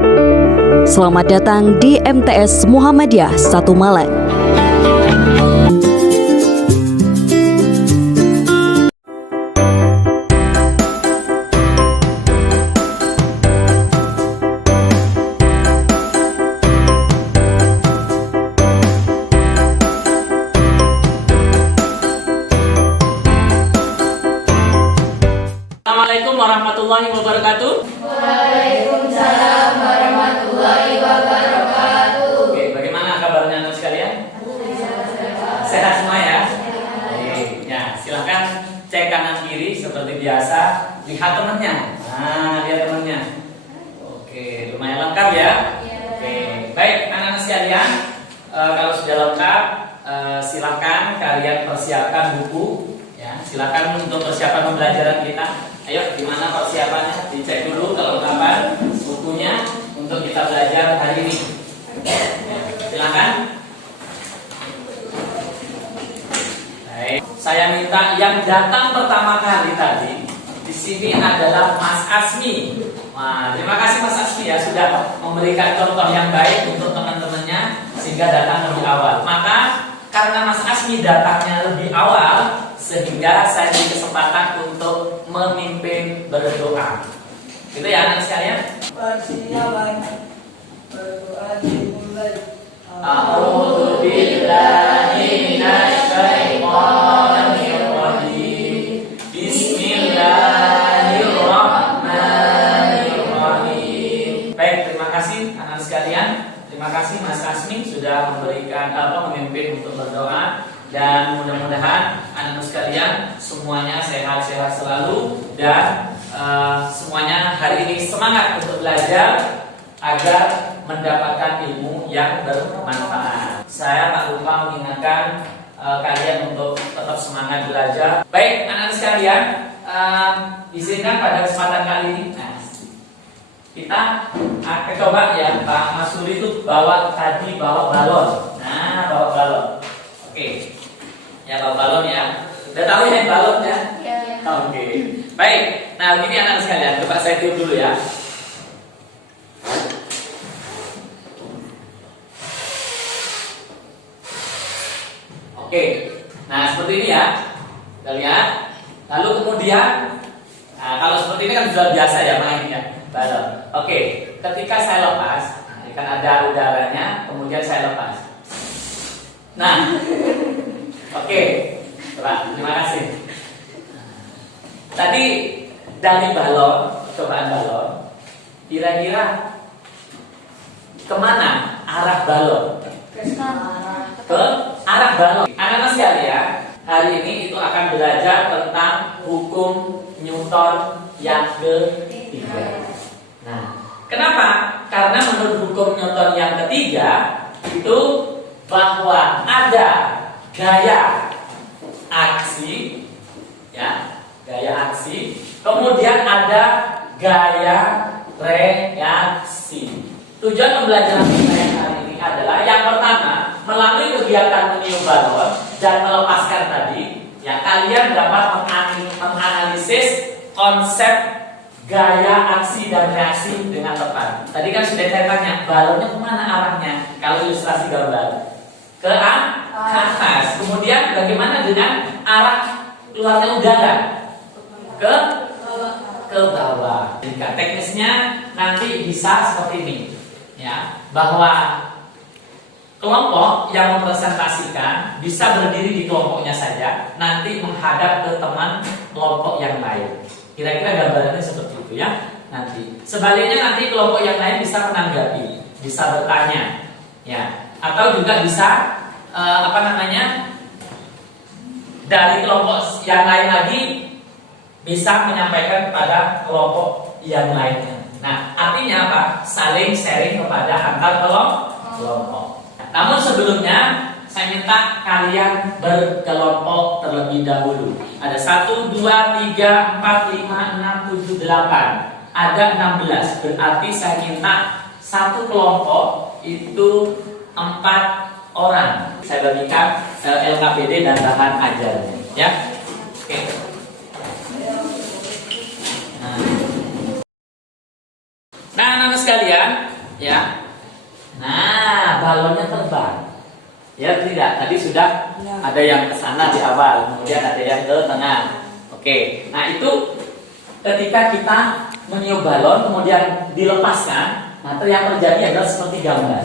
Selamat datang di MTS Muhammadiyah 1 Malang. Assalamualaikum warahmatullahi wabarakatuh. Waalaikumsalam warahmatullahi wabarakatuh. Oke, bagaimana kabarnya anak sekalian? Sehat semua ya? Oke, ya, silahkan cek kanan kiri seperti biasa. Lihat temannya. Nah, lihat temannya. Oke, lumayan lengkap ya. Oke, baik anak-anak sekalian. Kalau sudah lengkap, silahkan kalian persiapkan buku. Ya, silakan untuk persiapan pembelajaran kita. Ayo, gimana persiapannya? Dicek dulu kelengkapan bukunya untuk kita belajar hari ini. Silakan. Baik, saya minta yang datang pertama kali tadi di sini adalah Mas Asmi. Wah, terima kasih Mas Asmi ya sudah memberikan contoh yang baik untuk teman-temannya sehingga datang lebih awal. Maka karena Mas Asmi datangnya lebih awal, sehingga saya diberi kesempatan untuk memimpin berdoa. Gitu ya anak sekalian. Persiapan berdoa dimulai. A'udzu billahi minasyaitonir rajim. Bismillahirrahmanirrahim. Baik, terima kasih anak sekalian. Terima kasih Mas Asmi sudah memberikan memimpin untuk berdoa. Dan mudah-mudahan anak-anak sekalian semuanya sehat-sehat selalu dan semuanya hari ini semangat untuk belajar agar mendapatkan ilmu yang bermanfaat. Saya tak lupa mengingatkan kalian untuk tetap semangat belajar. Baik anak-anak sekalian, izinkan pada kesempatan kali ini kita akan coba ya Pak Mas Suri itu bawa balon. Nah, bawa balon. Oke. Ya, bawa balon ya. Udah tahu ya balon ya? Ya. Oke. Baik. Nah, begini anak sekalian, coba saya tiup dulu ya. Oke. Nah, seperti ini ya. Kita lihat. Lalu kemudian kalau seperti ini kan sudah biasa ya mainnya balon. Oke. Ketika saya lepas, ini kan ada udaranya, kemudian saya lepas. Nah, oke, terima kasih. Tadi dari balon, cobaan balon, kira-kira kemana arah balon? Ke arah balon. Anak-anak sekalian, hari ini itu akan belajar tentang hukum Newton yang ketiga. Nah, kenapa? Karena menurut hukum Newton yang ketiga itu bahwa ada gaya aksi, ya, gaya aksi, kemudian ada gaya reaksi. Tujuan pembelajaran kita yang hari ini adalah yang pertama, melalui kegiatan meniup balon dan melepaskan tadi, ya kalian dapat menganalisis konsep gaya aksi dan reaksi dengan tepat. Tadi kan sudah saya tanya, balonnya kemana arahnya? Kalau ilustrasi gambar ke atas. Kemudian bagaimana dengan arah keluarnya udara? Ke bawah. Jika teknisnya nanti bisa seperti ini, ya, bahwa kelompok yang mempresentasikan bisa berdiri di kelompoknya saja, nanti menghadap ke teman kelompok yang lain. Kira-kira gambarannya seperti itu ya. Nanti sebaliknya nanti kelompok yang lain bisa menanggapi, bisa bertanya, ya. Atau juga bisa dari kelompok yang lain lagi bisa menyampaikan kepada kelompok yang lainnya. Nah, artinya apa? Saling sharing kepada antar kelompok. Namun sebelumnya saya minta kalian berkelompok terlebih dahulu. Ada 1, 2, 3, 4, 5, 6, 7, 8. Ada 16. Berarti saya minta satu kelompok itu 4 orang. Saya bagikan LKPD dan bahan ajarnya, ya. Oke. Nah, anak-anak sekalian, ya. Nah, balonnya terbang. Ya tidak, tadi sudah ada yang ke sana di awal, kemudian ada yang ke tengah. Oke. Nah, itu ketika kita meniup balon kemudian dilepaskan, nah yang terjadi adalah seperti gambar.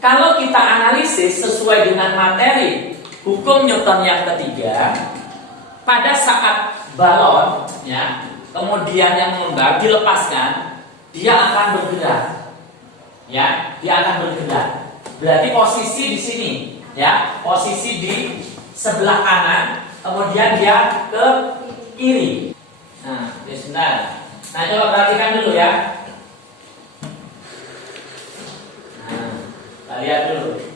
Kalau kita analisis sesuai dengan materi hukum Newton yang ketiga, pada saat balon ya, kemudian yang mengembang dilepaskan, dia akan bergerak. Ya, dia akan bergerak. Berarti posisi di sini, ya, posisi di sebelah kanan, kemudian dia ke kiri. Nah, ya sebentar. Nah, coba perhatikan dulu ya. Nah, kita lihat dulu.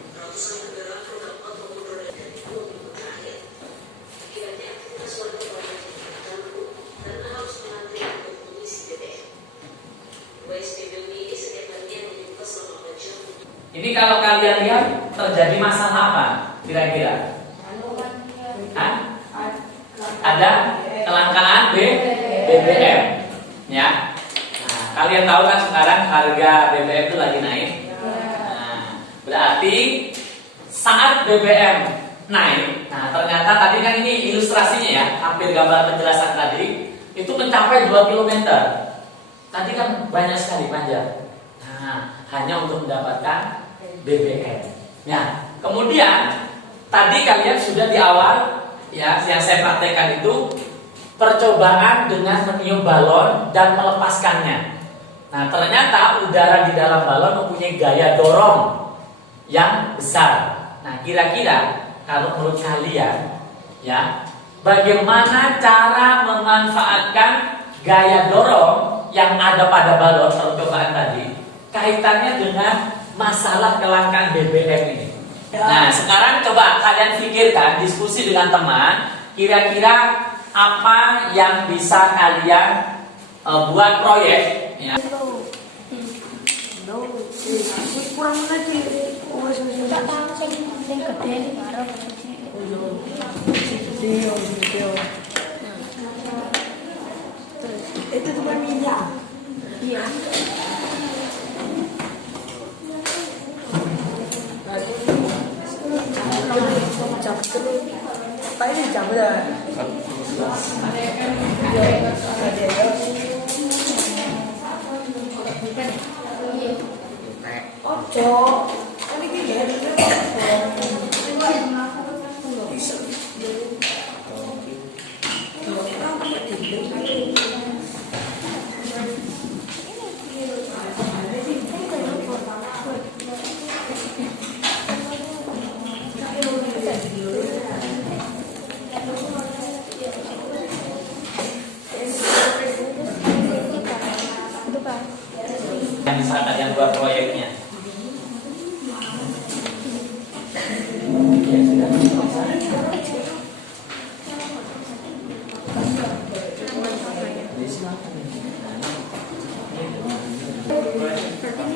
Ini kalau kalian lihat terjadi masalah apa? Kira-kira? Hah? Ada kelangkaan BBM, ya. Nah, kalian tahu kan sekarang harga BBM itu lagi naik. Nah, berarti saat BBM naik, nah ternyata tadi kan ini ilustrasinya ya, hampir gambar penjelasan tadi itu mencapai 2 km. Tadi kan banyak sekali panjang. Nah, hanya untuk mendapatkan BBM. Ya, kemudian tadi kalian sudah di awal ya yang saya praktekkan itu percobaan dengan meniup balon dan melepaskannya. Nah, ternyata udara di dalam balon mempunyai gaya dorong yang besar. Nah, kira-kira kalau menurut kalian ya, bagaimana cara memanfaatkan gaya dorong yang ada pada balon percobaan tadi kaitannya dengan masalah kelangkaan BBM ini? Nah, sekarang coba kalian pikirkan, diskusi dengan teman, kira-kira apa yang bisa kalian buat proyek ya. kurang lagi tak tahu sing gede iki karo itu cuma minyak. Iya. Jam terus. Pak ini jam berapa? Ojo, ini yang bisa kalian buat proyeknya.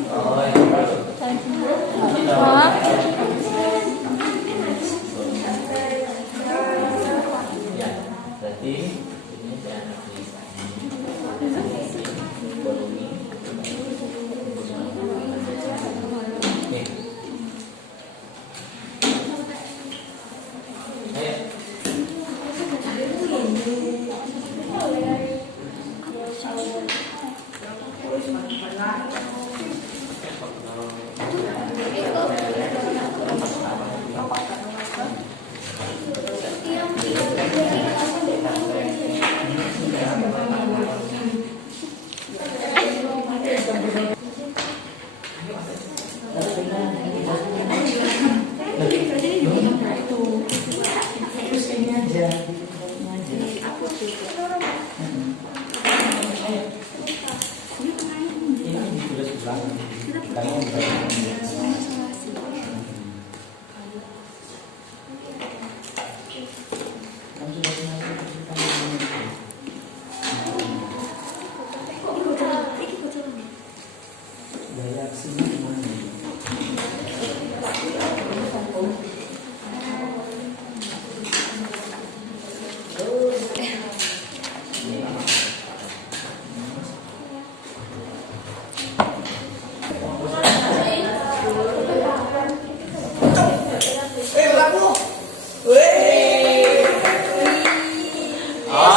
Oh, ya, berarti ini saya Iya.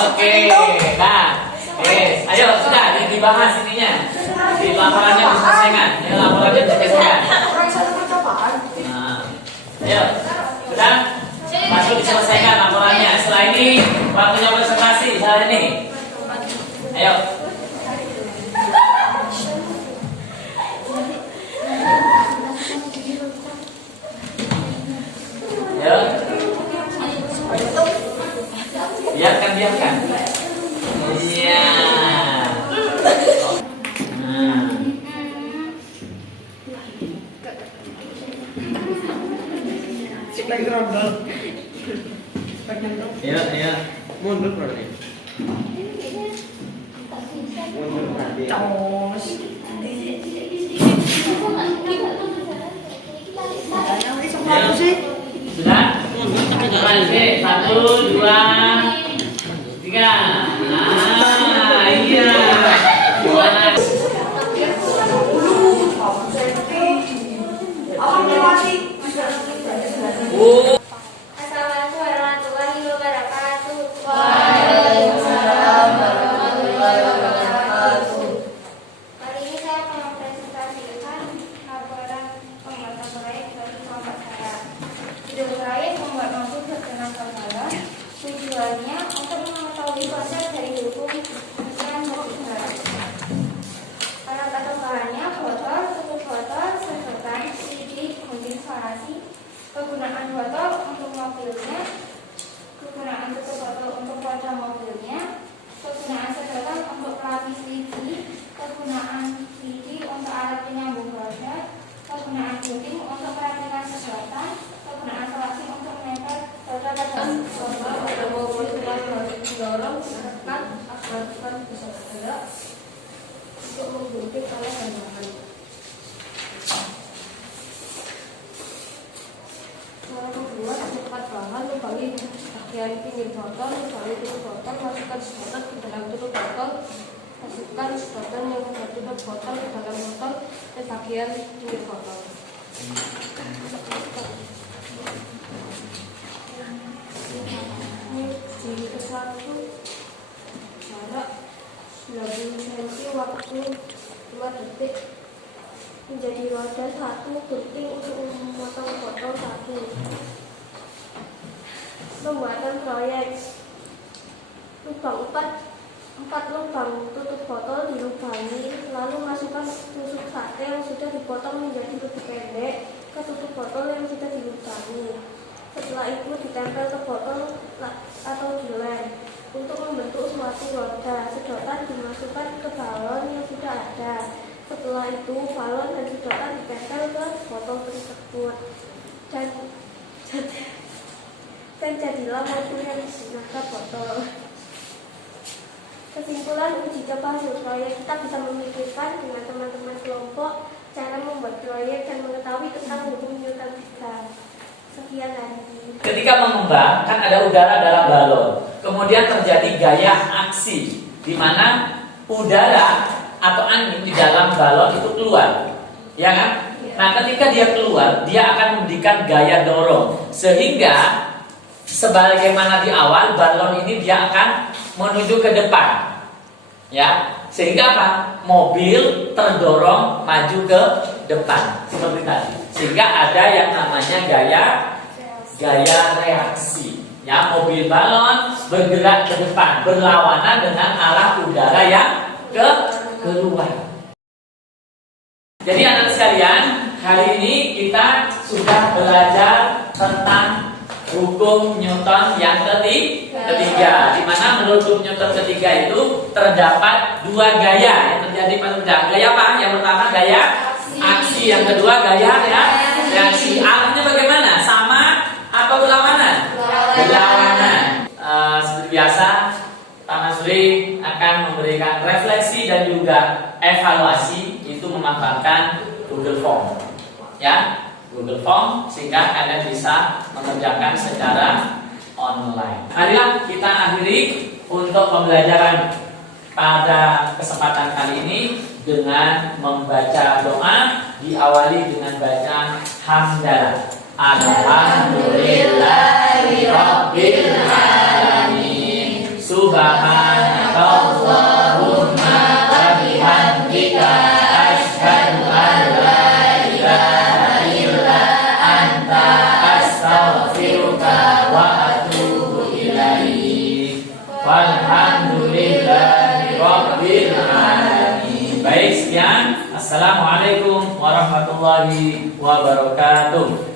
Oke, nah, ayo sudah dibahas ininya. Di laporannya diselesaikan. Ini laporannya diselesaikan. Nah, ayo, sudah masuk diselesaikan laporannya. Setelah ini waktunya presentasi. Saat ini, ayo. Ayo. Biarkan. Iya. Ayo. Mundur berarti. Mundur berarti. Sudah? Oke, 1, 2, 3. Nah, iya. Assalamualaikum warahmatullahi wabarakatuh. Kali ini saya akan mempresentasikan laporan pembuatan proyek dari kelompok saya. Ide proyek membuat mobil berkenan balon. Tujuannya untuk mengetahui konsep dari hukum dan mobil. Alat atau bahannya botol, tutup botol, sedotan, sidik, gunting farasi. Kegunaan botol untuk mobilnya, kegunaan tutup botol untuk roda mobilnya, kegunaan sedotan untuk pelapis lidi, kegunaan lidi untuk alat penyambung roda, kegunaan gunting untuk perakitan sedotan, kegunaan farasi untuk menempel roda pada mobil dengan bagian mendorong, menekan agar bisa bergerak untuk menggunting alat dan bahan. Cara membuat tempat bahan, lubangi bagian pinggir botol, lubangi tutup botol, masukkan sedotan ke dalam tutup botol, masukkan sedotan yang sudah tutup botol ke dalam botol di bagian pinggir botol. Ini jadi sesuatu jarak 90 cm, waktu 2 detik. Menjadi roda 1, gunting untuk memotong botol 1. Pembuatan proyek. Lubang 4 lubang tutup botol dilubangi, lalu masukkan tusuk sate yang sudah dipotong menjadi lebih pendek ke tutup botol yang sudah dilubangi. Setelah itu ditempel ke botol atau dilem untuk membentuk suatu roda. Sedotan dimasukkan ke balon yang sudah ada. Setelah itu, balon dan sedotan ditempel ke botol tersebut dan jadilah mobil yang digunakan botol. Kesimpulan uji coba hasil proyek, kita bisa memikirkan dengan teman-teman kelompok cara membuat proyek dan mengetahui tentang hukum Newton 3. Sekian hari ini. Ketika mengembang, kan ada udara dalam balon. Kemudian terjadi gaya aksi, di mana udara atau angin di dalam balon itu keluar, ya kan? Nah, ketika dia keluar, dia akan memberikan gaya dorong, sehingga sebagaimana di awal balon ini dia akan menuju ke depan, ya, sehingga apa? Mobil terdorong maju ke depan seperti tadi, sehingga ada yang namanya gaya reaksi, ya, mobil balon bergerak ke depan berlawanan dengan arah udara yang keluar. Jadi anak sekalian, hari ini kita sudah belajar tentang hukum Newton yang ketiga, di mana menurut hukum Newton ketiga itu terdapat 2 gaya yang terjadi pada gaya apa? Yang pertama gaya aksi, yang kedua gaya reaksi. Artinya bagaimana? Sama atau berlawanan? Berlawanan. Seperti biasa, Pak Masuri akan memberikan refleksi dan juga evaluasi, itu memanfaatkan Google Form, ya, Google Form, sehingga kalian bisa mengerjakan secara online. Marilah kita akhiri untuk pembelajaran pada kesempatan kali ini dengan membaca doa, diawali dengan baca hamdalah. Alhamdulillahirabbil alamin. Subhan Assalamualaikum warahmatullahi wabarakatuh.